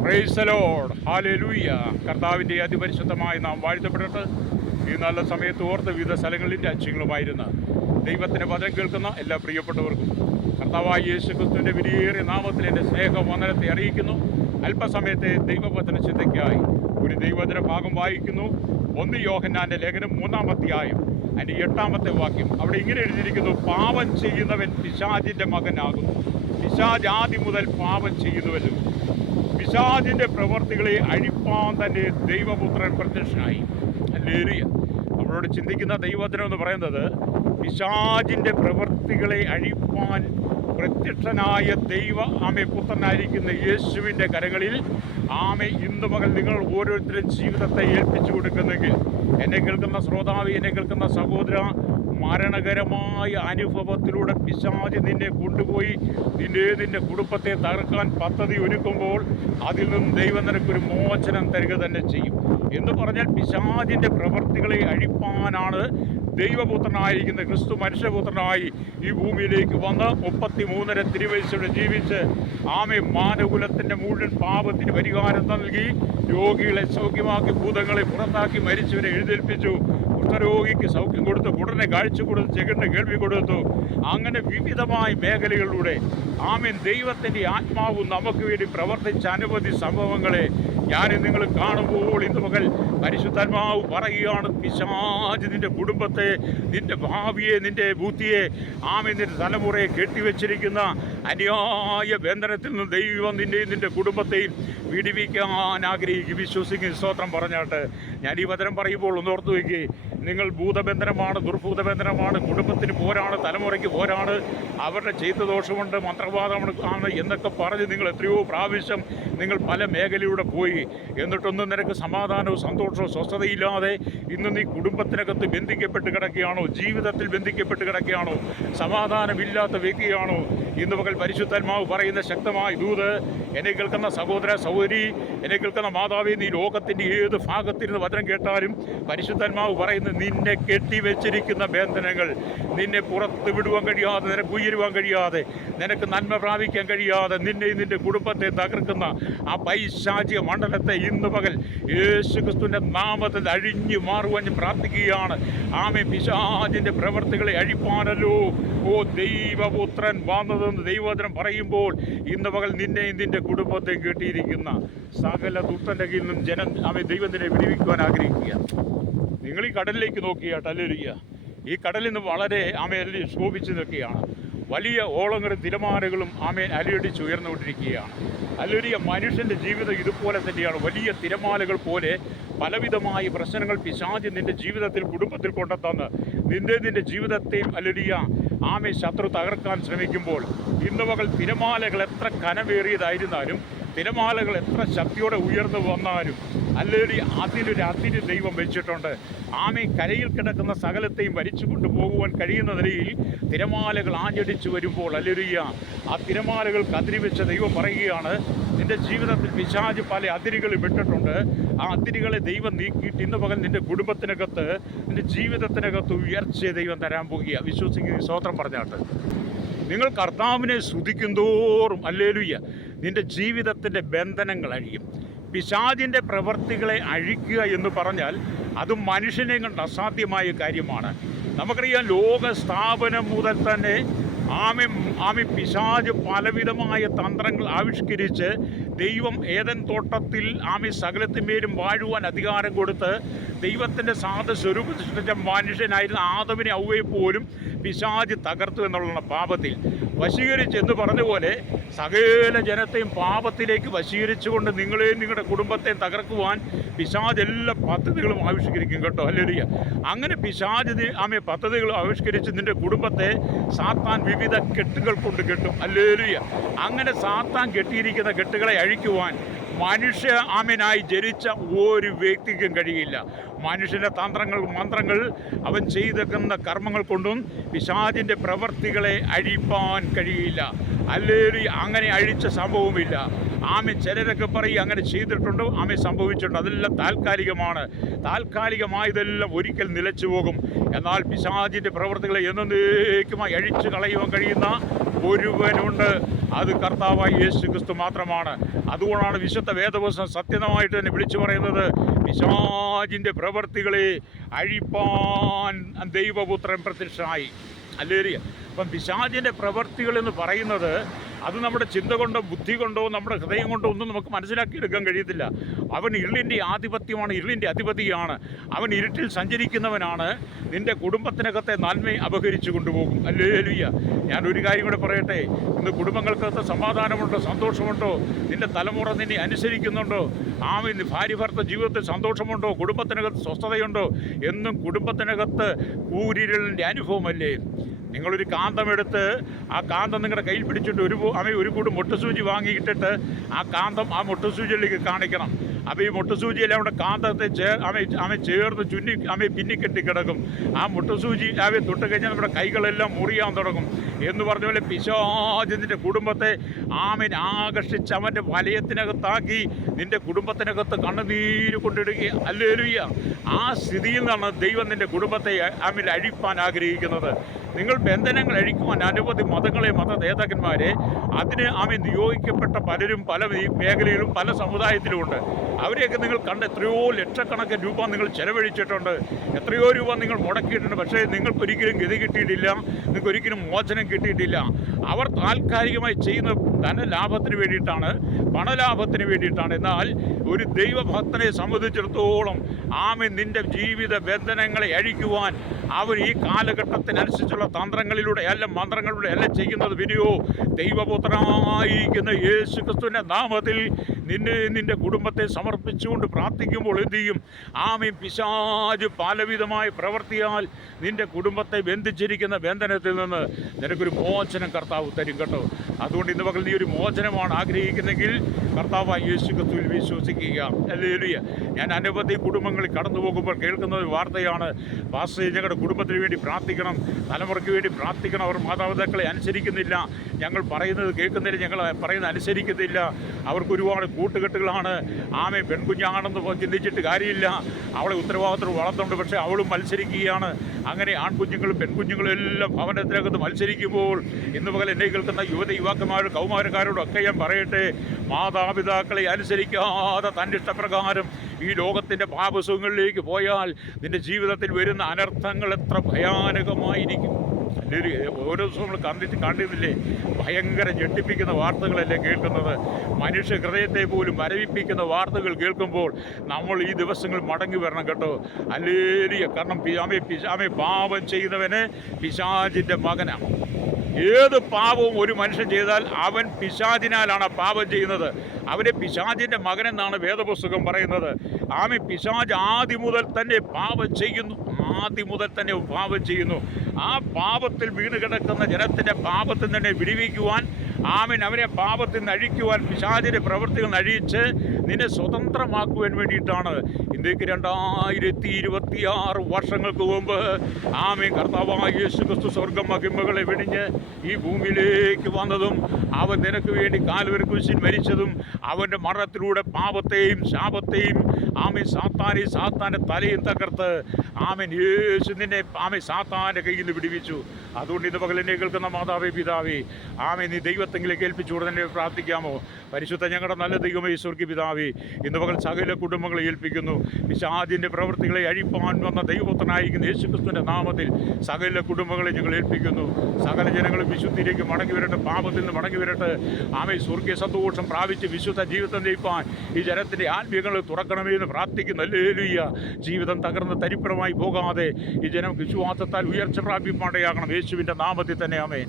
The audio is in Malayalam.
Praise the Lord, hallelujah. കർത്താവിൻ്റെ അതിപരിശുദ്ധമായി നാം വാഴ്ത്തപ്പെടട്ടെ. ഈ നല്ല സമയത്ത് ഓർത്ത് വിവിധ സ്ഥലങ്ങളിൽ രാജ്യങ്ങളുമായിരുന്ന ദൈവത്തിൻ്റെ വചനം കേൾക്കുന്ന എല്ലാ പ്രിയപ്പെട്ടവർക്കും കർത്താവായ യേശു ക്രിസ്തുവിൻ്റെ വിലയേറിയ നാമത്തിൽ എൻ്റെ സ്നേഹവന്ദനത്തെ അറിയിക്കുന്നു. അല്പസമയത്തെ ദൈവവചന ചിന്തയ്ക്കായി ഒരു ദൈവവചന ഭാഗം വായിക്കുന്നു. 1 യോഹന്നാൻ്റെ ലേഖനം 3-ാം അധ്യായം അതിൻ്റെ 8-ാമത്തെ വാക്യം. അവിടെ ഇങ്ങനെ എഴുതിയിരിക്കുന്നു: പാപം ചെയ്യുന്നവൻ പിശാചിൻ്റെ മകനാകുന്നു. പിശാച് ആദ്യം മുതൽ പാപം ചെയ്യുന്നുവല്ലോ. പിശാചിൻ്റെ പ്രവർത്തികളെ അഴിപ്പാൻ തന്നെ ദൈവപുത്രൻ പ്രത്യക്ഷനായി. ഹല്ലേലൂയ. നമ്മളോട് ചിന്തിക്കുന്ന ദൈവവചനം എന്ന് പറയുന്നത്, പിശാചിൻ്റെ പ്രവർത്തികളെ അഴിപ്പാൻ പ്രത്യക്ഷനായ പുത്രനായിരിക്കുന്ന യേശുവിൻ്റെ കരങ്ങളിൽ ഇന്ന് പകൽ നിങ്ങൾ ഓരോരുത്തരും ജീവിതത്തെ ഏൽപ്പിച്ചു കൊടുക്കുന്നെങ്കിൽ, എന്നെ കേൾക്കുന്ന ശ്രോതാവ്, എന്നെ കേൾക്കുന്ന സഹോദര, മരണകരമായ അനുഭവത്തിലൂടെ പിശാച് നിന്നെ കൊണ്ടുപോയി നിന്റെ കുടുംബത്തെ തകർക്കാൻ പദ്ധതി ഒരുക്കുമ്പോൾ അതിൽ നിന്നും ദൈവം നിനക്കൊരു മോചനം തരിക തന്നെ ചെയ്യും. എന്ന് പറഞ്ഞാൽ പിശാചിൻ്റെ പ്രവർത്തികളെ അഴിപ്പാനാണ് ദൈവപുത്രനായിരിക്കുന്ന ക്രിസ്തു മനുഷ്യപുത്രനായി ഈ ഭൂമിയിലേക്ക് വന്ന് 33.5 തിരുവയസ്സോടെ ജീവിച്ച് മാനകുലത്തിൻ്റെ മുഴുവൻ പാപത്തിന് പരിഹാരം നൽകി, രോഗികളെ സൗഖ്യമാക്കി, ഭൂതങ്ങളെ പുറത്താക്കി, മരിച്ചവരെ എഴുന്നേൽപ്പിച്ചു, കുഷ്ഠരോഗിക്ക് സൗഖ്യം കൊടുത്തു, ഉടനെ കാഴ്ച കൊടുത്തു, ചെകിടിന് കേൾവി കൊടുത്തു. അങ്ങനെ വിവിധമായ മേഖലകളിലൂടെ ദൈവത്തിൻ്റെ ആത്മാവ് നമുക്ക് വേണ്ടി പ്രവർത്തിച്ച അനവധി സംഭവങ്ങളെ ഞാൻ നിങ്ങൾ കാണുമ്പോൾ ഇന്ന് പകൽ പരിശുദ്ധാത്മാവ് പറയുകയാണ്: പിശാച് നിൻ്റെ കുടുംബത്തെ, നിൻ്റെ ഭാവിയെ, നിൻ്റെ ബുദ്ധിയെ, നിൻ്റെ തലമുറയെ കെട്ടിവെച്ചിരിക്കുന്ന അന്യായ ബന്ധനത്തിൽ നിന്ന് ദൈവം നിൻ്റെ കുടുംബത്തെയും വിടിവിക്കാൻ ആഗ്രഹിക്കും. വിശ്വസിക്കുന്ന സ്തോത്രം പറഞ്ഞാട്ട് ഞാൻ ഈ വചനം പറയുമ്പോൾ ഒന്ന് ഓർത്തു വയ്ക്കുക. നിങ്ങൾ ഭൂതബന്ധനമാണ്, ദുർഭൂതബന്ധനമാണ്, കുടുംബത്തിന് പോരാണ്, തലമുറയ്ക്ക് പോരാണ്, അവരുടെ ചെയ്തദോഷമുണ്ട്, മന്ത്രവാദമാണ് എന്നൊക്കെ പറഞ്ഞ് നിങ്ങൾ എത്രയോ പ്രാവശ്യം നിങ്ങൾ പല മേഖലയിലൂടെ പോയി. എന്നിട്ടൊന്നും നിനക്ക് സമാധാനവും സന്തോഷവും സ്വസ്ഥതയില്ലാതെ ഇന്ന് നീ കുടുംബത്തിനകത്ത് ബന്ധിക്കപ്പെട്ട് കിടക്കുകയാണോ? ജീവിതത്തിൽ ബന്ധിക്കപ്പെട്ട് കിടക്കുകയാണോ? സമാധാനമില്ലാത്ത വ്യക്തിയാണോ? ഇന്ന് പകൽ പരിശുദ്ധാത്മാവ് പറയുന്ന ശക്തമായ ദൂത്, എന്നെ കേൾക്കുന്ന സഹോദര സഹോദരി, എന്നെ കേൾക്കുന്ന മാതാവേ, നീ ലോകത്തിൻ്റെ ഏത് ഭാഗത്തിരുന്ന് വചനം കേട്ടാലും പരിശുദ്ധാത്മാവ് പറയുന്നത്, നിന്നെ കെട്ടിവെച്ചിരിക്കുന്ന ബന്ധനങ്ങൾ, നിന്നെ പുറത്ത് വിടുവാൻ കഴിയാതെ, നിനക്ക് ഉയരുവാൻ കഴിയാതെ, നിനക്ക് നന്മ പ്രാപിക്കാൻ കഴിയാതെ, നിന്റെ കുടുംബത്തെ തകർക്കുന്ന ആ പൈശാചിക മണ്ഡലത്തെ ഇന്ന് പകൽ യേശു ക്രിസ്തുവിൻ്റെ നാമത്തിൽ അഴിഞ്ഞു മാറുവാൻ പ്രാർത്ഥിക്കുകയാണ്. പിശാചിൻ്റെ പ്രവർത്തികളെ അഴിപ്പാനല്ലോ ദൈവപുത്രൻ വന്നതെന്ന് ദൈവവചനം പറയുമ്പോൾ ഇന്ന് പകൽ നിന്നെയും നിന്റെ കുടുംബത്തെ കെട്ടിയിരിക്കുന്ന സകല ദുഷ്ടൻ്റെ കീഴിൽ നിന്നും ദൈവത്തിനെ വിടുവിക്കുവാൻ ആഗ്രഹിക്കുക. നിങ്ങൾ ഈ കടലിലേക്ക് നോക്കിയാട്ട്, ഹല്ലേലൂയ, ഈ കടലിൽ നിന്ന് വളരെ ശോഭിച്ചു നിൽക്കുകയാണ്. വലിയ ഓളങ്ങളും തിരമാലകളും അലയടിച്ച് ഉയർന്നുകൊണ്ടിരിക്കുകയാണ്. ഹല്ലേലൂയ. മനുഷ്യൻ്റെ ജീവിതം ഇതുപോലെ തന്നെയാണ്. വലിയ തിരമാലകൾ പോലെ പലവിധമായ പ്രശ്നങ്ങൾ പിശാച് നിൻ്റെ ജീവിതത്തിൽ, കുടുംബത്തിൽ കൊണ്ടെത്തന്ന് നിൻ്റെ ജീവിതത്തെയും ഹല്ലേലൂയ ശത്രു തകർക്കാൻ ശ്രമിക്കുമ്പോൾ ഇന്ന് പകൽ തിരമാലകൾ എത്ര കനമേറിയതായിരുന്നാലും, തിരമാലകൾ എത്ര ശക്തിയോടെ ഉയർന്നു വന്നാലും ഹല്ലേലൂയ അതിനൊരു അതിര് ദൈവം വെച്ചിട്ടുണ്ട്. കരയിൽ കിടക്കുന്ന സകലത്തെയും വലിച്ചു കൊണ്ടുപോകുവാൻ കഴിയുന്ന നിലയിൽ തിരമാലകൾ ആഞ്ഞടിച്ചു വരുമ്പോൾ ഹല്ലേലൂയ ആ തിരമാലകൾക്ക് അതിരി വെച്ച ദൈവം പറയുകയാണ്, നിൻ്റെ ജീവിതത്തിൽ പിശാച് പല അതിരുകൾ വിട്ടിട്ടുണ്ട്. ആ അതിരുകളെ ദൈവം നീക്കിയിട്ട് ഇന്ന് പകൽ നിൻ്റെ കുടുംബത്തിനകത്ത്, നിൻ്റെ ജീവിതത്തിനകത്ത് ഉയർച്ചയെ ദൈവം തരാൻ പോകുക. വിശ്വസിക്കുന്ന സ്തോത്രം പറഞ്ഞാട്ട് നിങ്ങൾ കർത്താവിനെ സ്തുതിക്കുന്തോറും ഹല്ലേലൂയ നിൻ്റെ ജീവിതത്തിൻ്റെ ബന്ധനങ്ങൾ അഴിയും. പിശാചിൻ്റെ പ്രവർത്തികളെ അഴിക്കുക എന്ന് പറഞ്ഞാൽ അത് മനുഷ്യനെ കൊണ്ട് അസാധ്യമായ കാര്യമാണ്. നമുക്കറിയാം, ലോക സ്ഥാപനം മുതൽ തന്നെ പിശാച് പലവിധമായ തന്ത്രങ്ങൾ ആവിഷ്കരിച്ച് ദൈവം ഏദൻ തോട്ടത്തിൽ സകലത്തിന്മേലും വാഴുവാൻ അധികാരം കൊടുത്ത് ദൈവത്തിൻ്റെ സ്വരൂപം സൃഷ്ടിച്ച മനുഷ്യനായിരുന്ന ആദമിനെ ഔവയെ പോലും പിശാച് തകർത്തു എന്നുള്ള പാപത്തിൽ വശീകരിച്ച് എന്ന് പറഞ്ഞ പോലെ സകല ജനത്തെയും പാപത്തിലേക്ക് വശീകരിച്ചുകൊണ്ട് നിങ്ങളെയും നിങ്ങളുടെ കുടുംബത്തെയും തകർക്കുവാൻ പിശാച് എല്ലാ പദ്ധതികളും ആവിഷ്കരിക്കും കേട്ടോ. ഹല്ലേലൂയ. അങ്ങനെ പിശാച് പദ്ധതികൾ ആവിഷ്കരിച്ച് നിൻ്റെ കുടുംബത്തെ സാത്താൻ വിവിധ കെട്ടുകൾ കൊണ്ട് കെട്ടും. ഹല്ലേലൂയ. അങ്ങനെ സാത്താൻ കെട്ടിയിരിക്കുന്ന കെട്ടുകളെ അഴിക്കുവാൻ മനുഷ്യനായി ജനിച്ച ഒരു വ്യക്തിക്കും കഴിയില്ല. മനുഷ്യൻ്റെ തന്ത്രങ്ങൾ, മന്ത്രങ്ങൾ, അവൻ ചെയ്തെക്കുന്ന കർമ്മങ്ങൾ കൊണ്ടും പിശാചിൻ്റെ പ്രവർത്തികളെ അഴിപ്പാൻ കഴിയില്ല. ഹല്ലേലൂയ. അങ്ങനെ അഴിച്ച സംഭവമില്ല. ചിലരൊക്കെ പറയും അങ്ങനെ ചെയ്തിട്ടുണ്ട്, സംഭവിച്ചിട്ടുണ്ട്. അതെല്ലാം താൽക്കാലികമാണ്. താൽക്കാലികമായതെല്ലാം ഒരിക്കൽ നിലച്ചു പോകും. എന്നാൽ പിശാചിൻ്റെ പ്രവർത്തികളെ എന്നേക്കുമായി അഴിച്ചു കളയുവാൻ കഴിയുന്ന ഒരുവനുണ്ട്, അത് കർത്താവായ യേശു ക്രിസ്തു മാത്രമാണ്. അതുകൊണ്ടാണ് വിശുദ്ധ വേദപുസ്തകം സത്യമായിട്ട് തന്നെ വിളിച്ചു പറയുന്നത്, പിശാചിൻ്റെ പ്രവൃത്തികളെ അഴിപ്പാൻ ദൈവപുത്രൻ പ്രത്യക്ഷനായി. ഹല്ലേലൂയ. അപ്പം പിശാചിൻ്റെ പ്രവൃത്തികൾ എന്ന് പറയുന്നത് അത് നമ്മുടെ ചിന്ത കൊണ്ടോ ബുദ്ധി കൊണ്ടോ നമ്മുടെ ഹൃദയം കൊണ്ടോ ഒന്നും നമുക്ക് മനസ്സിലാക്കിയെടുക്കാൻ കഴിയത്തില്ല. അവൻ ഇരുളിൻ്റെ ആധിപത്യമാണ്, ഇരുളിൻ്റെ അധിപതിയാണ്. അവൻ ഇരുട്ടിൽ സഞ്ചരിക്കുന്നവനാണ്. നിൻ്റെ കുടുംബത്തിനകത്തെ നന്മയെ അപഹരിച്ചു കൊണ്ടുപോകും. ഹല്ലേലൂയ. ഞാനൊരു കാര്യം കൂടെ പറയട്ടെ. ഇന്ന് കുടുംബങ്ങൾക്കകത്ത് സമാധാനമുണ്ടോ, സന്തോഷമുണ്ടോ? നിൻ്റെ തലമുറ നിന്നെ അനുസരിക്കുന്നുണ്ടോ? ഭാര്യ ഭർത്ത ജീവിതത്തിൽ സന്തോഷമുണ്ടോ? കുടുംബത്തിനകത്ത് സ്വസ്ഥതയുണ്ടോ? എന്നും കുടുംബത്തിനകത്ത് കൂരിരലിൻ്റെ അനുഭവമല്ലേ? നിങ്ങളൊരു കാന്തമെടുത്ത് ആ കാന്തം നിങ്ങളുടെ കയ്യിൽ പിടിച്ചിട്ട് ഒരു കൂട് മുട്ടുസൂചി വാങ്ങിയിട്ടിട്ട് ആ കാന്തം ആ മുട്ടുസൂചിയിലേക്ക് കാണിക്കണം. അപ്പോൾ ഈ മുട്ടുസൂചിയെല്ലാം അവിടെ കാന്തത്തെ ചേർന്ന് പിന്നിക്കെട്ടി കിടക്കും. ആ മുട്ടുസൂചി തൊട്ട് കഴിഞ്ഞാൽ നമ്മുടെ കൈകളെല്ലാം മുറിയാൻ തുടങ്ങും. എന്ന് പറഞ്ഞ പോലെ പിശാചിൻ്റെ കുടുംബത്തെ ആകർഷിച്ച് അവൻ്റെ വലയത്തിനകത്താക്കി നിൻ്റെ കുടുംബത്തിനകത്ത് കണ്ണുനീര് കൊണ്ടിടുക. ഹല്ലേലൂയ. ആ സ്ഥിതിയിൽ നിന്നാണ് ദൈവം നിൻ്റെ കുടുംബത്തെ അഴിപ്പാൻ ആഗ്രഹിക്കുന്നത്. നിങ്ങൾ ബന്ധനങ്ങൾ അഴിക്കുവാൻ അനവധി മതങ്ങളെ, മത നേതാക്കന്മാരെ അതിന് നിയോഗിക്കപ്പെട്ട പലരും പല മേഖലയിലും പല സമുദായത്തിലുമുണ്ട്. അവരെയൊക്കെ നിങ്ങൾ കണ്ട് എത്രയോ ലക്ഷക്കണക്കിന് രൂപ നിങ്ങൾ ചെലവഴിച്ചിട്ടുണ്ട്, എത്രയോ രൂപ നിങ്ങൾ മുടക്കിയിട്ടുണ്ട്. പക്ഷേ നിങ്ങൾക്കൊരിക്കലും ഗതി കിട്ടിയിട്ടില്ല, നിങ്ങൾക്കൊരിക്കലും മോചനം കിട്ടിയിട്ടില്ല. അവർ താൽക്കാലികമായി ചെയ്യുന്ന ധനലാഭത്തിന് വേണ്ടിയിട്ടാണ്, പണലാഭത്തിന് വേണ്ടിയിട്ടാണ്. എന്നാൽ ഒരു ദൈവഭക്തനെ സംബന്ധിച്ചിടത്തോളം നിൻ്റെ ജീവിത ബന്ധനങ്ങളെ അഴിക്കുവാൻ അവർ ഈ കാലഘട്ടത്തിനനുസരിച്ചുള്ള തന്ത്രങ്ങളിലൂടെ അല്ല, മന്ത്രങ്ങളിലൂടെ അല്ല ചെയ്യുന്നത്. വിനിയോ ദൈവപുത്രനായിരിക്കുന്ന യേശു ക്രിസ്തുവിൻ്റെ നാമത്തിൽ നിൻ്റെ കുടുംബത്തെ സമർപ്പിച്ചുകൊണ്ട് പ്രാർത്ഥിക്കുമ്പോൾ എന്ത് ചെയ്യും? പിശാച് പലവിധമായ പ്രവൃത്തിയാൽ നിൻ്റെ കുടുംബത്തെ ബന്ധിച്ചിരിക്കുന്ന ബന്ധനത്തിൽ നിന്ന് നിനക്കൊരു മോചനം കർത്താവ് തരും കേട്ടോ. അതുകൊണ്ട് ഇന്ന് പകൽ നീ ഒരു മോചനമാണ് ആഗ്രഹിക്കുന്നെങ്കിൽ കർത്താവായ യേശു ക്രിസ്തുവിൽ വിശ്വസിക്കുക. ഹല്ലേലൂയ. ഞാൻ അനവധി കുടുംബങ്ങളിൽ കടന്നു പോകുമ്പോൾ കേൾക്കുന്ന ഒരു വാർത്തയാണ്, പാസ്റ്റർ ഞങ്ങളുടെ കുടുംബത്തിന് വേണ്ടി പ്രാർത്ഥിക്കണം, തലമുറയ്ക്ക് വേണ്ടി പ്രാർത്ഥിക്കണം, അവർ മാതാപിതാക്കളെ അനുസരിക്കുന്നില്ല, ഞങ്ങൾ പറയുന്നത് കേൾക്കുന്നില്ല, ഞങ്ങൾ പറയുന്നത് അനുസരിക്കുന്നില്ല, അവർക്ക് ഒരുപാട് കൂട്ടുകെട്ടുകളാണ്. പെൺകുഞ്ഞാണെന്ന് ചിന്തിച്ചിട്ട് കാര്യമില്ല, അവളെ ഉത്തരവാദിത്വം വളർത്തുന്നുണ്ട്, പക്ഷേ അവളും മത്സരിക്കുകയാണ്. അങ്ങനെ ആൺകുഞ്ഞുങ്ങളും പെൺകുഞ്ഞുങ്ങളും എല്ലാം ഭവനത്തിനകത്ത് മത്സരിക്കുമ്പോൾ ഇന്ന് പകൽ എന്നെ കേൾക്കുന്ന യുവാക്കന്മാരും കൗമാരക്കാരോടും ഒക്കെ ഞാൻ പറയട്ടെ, മാതാപിതാക്കളെ അനുസരിക്കാതെ തൻ്റെ ഇഷ്ടപ്രകാരം ഈ ലോകത്തിൻ്റെ പാപസുഖങ്ങളിലേക്ക് പോയാൽ നിൻ്റെ ജീവിതത്തിൽ വരുന്ന അനർത്ഥങ്ങൾ എത്ര ഭയാനകമായിരിക്കും. ഓരോ ദിവസവും നമ്മൾ കണ്ടിരുന്നില്ലേ? ഭയങ്കര ഞെട്ടിപ്പിക്കുന്ന വാർത്തകളല്ലേ കേൾക്കുന്നത്? മനുഷ്യ ഹൃദയത്തെ പോലും മരവിപ്പിക്കുന്ന വാർത്തകൾ കേൾക്കുമ്പോൾ നമ്മൾ ഈ ദിവസങ്ങൾ മടങ്ങി വരണം കേട്ടോ. ഹല്ലേലൂയ. കാരണം പാപം ചെയ്യുന്നവന് പിശാചിൻ്റെ മകനാണ്. ഏത് പാപവും ഒരു മനുഷ്യൻ ചെയ്താൽ അവൻ പിശാചിനാലാണ് പാപം ചെയ്യുന്നത്. അവനെ പിശാചിൻ്റെ മകനെന്നാണ് വേദപുസ്തകം പറയുന്നത്. പിശാച് ആദ്യം മുതൽ തന്നെ പാപം ചെയ്യുന്നു. ആ പാപത്തിൽ വീണ് കിടക്കുന്ന ജനത്തിൻ്റെ പാപത്തിൽ തന്നെ വിടുവിക്കുവാൻ, അവനെ പാപത്തിൽ നിന്ന് അഴിക്കുവാൻ, പിശാചിൻ്റെ പ്രവൃത്തികൾ അഴിച്ച് നിന്നെ സ്വതന്ത്രമാക്കുവാൻ വേണ്ടിയിട്ടാണ് ഇന്നേക്ക് 2026 വർഷങ്ങൾക്ക് മുമ്പ് കർത്താവായ യേശു ക്രിസ്തു സ്വർഗ്ഗ മഹിമകളെ വെടിഞ്ഞ് ഈ ഭൂമിയിലേക്ക് വന്നതും അവൻ നിനക്ക് വേണ്ടി കാൽവരി കുരിശിൽ മരിച്ചതും അവൻ്റെ മരണത്തിലൂടെ പാപത്തെയും ശാപത്തെയും സാത്താൻ്റെ തലയും തകർത്ത് യേശു നിന്നെ സാത്താൻ്റെ കയ്യിൽ നിന്ന് വിടുവിച്ചു. അതുകൊണ്ട് ഇന്ന് പകൽ എന്നെ കേൾക്കുന്ന മാതാവേ, പിതാവേ, നീ ദൈവത്തെങ്കിലേക്ക് ഏൽപ്പിച്ചുകൊണ്ട് തന്നെ പ്രാർത്ഥിക്കാമോ? പരിശുദ്ധ ഞങ്ങളുടെ നല്ല ദൈവമേ, സ്വർഗ്ഗീയ പിതാവേ, ഇന്ന് പകൽ സകല കുടുംബങ്ങളെ ഏൽപ്പിക്കുന്നു. പിശാചിൻ്റെ പ്രവൃത്തികളെ അഴിപ്പാൻ വന്ന ദൈവപുത്രനായിരിക്കുന്ന യേശു ക്രിസ്തുവിൻ്റെ നാമത്തിൽ സകല കുടുംബങ്ങളെ ഞങ്ങൾ ഏൽപ്പിക്കുന്നു. സകല ജനങ്ങളും വിശുദ്ധിയിലേക്ക് മടങ്ങി വരട്ടെ, പാപത്തിൽ നിന്ന് മടങ്ങി വരട്ടെ. സ്വർഗ്ഗീയ സന്തോഷം പ്രാപിച്ച് വിശുദ്ധ ജീവിതം നയിപ്പാൻ ഈ ജനത്തിൻ്റെ ആത്മീയങ്ങൾ തുറക്കണമേ എന്ന് പ്രാർത്ഥിക്കുന്നു. ഹല്ലേലൂയ. ജീവിതം തകർന്ന് തരിപ്പണമായി പോകാതെ ഈ ജനം വിശ്വാസത്താൽ ഉയർച്ച പ്രാപിപ്പാണ്ടയാകണം. യേശുവിൻ്റെ നാമത്തിൽ തന്നെ ആമേൻ.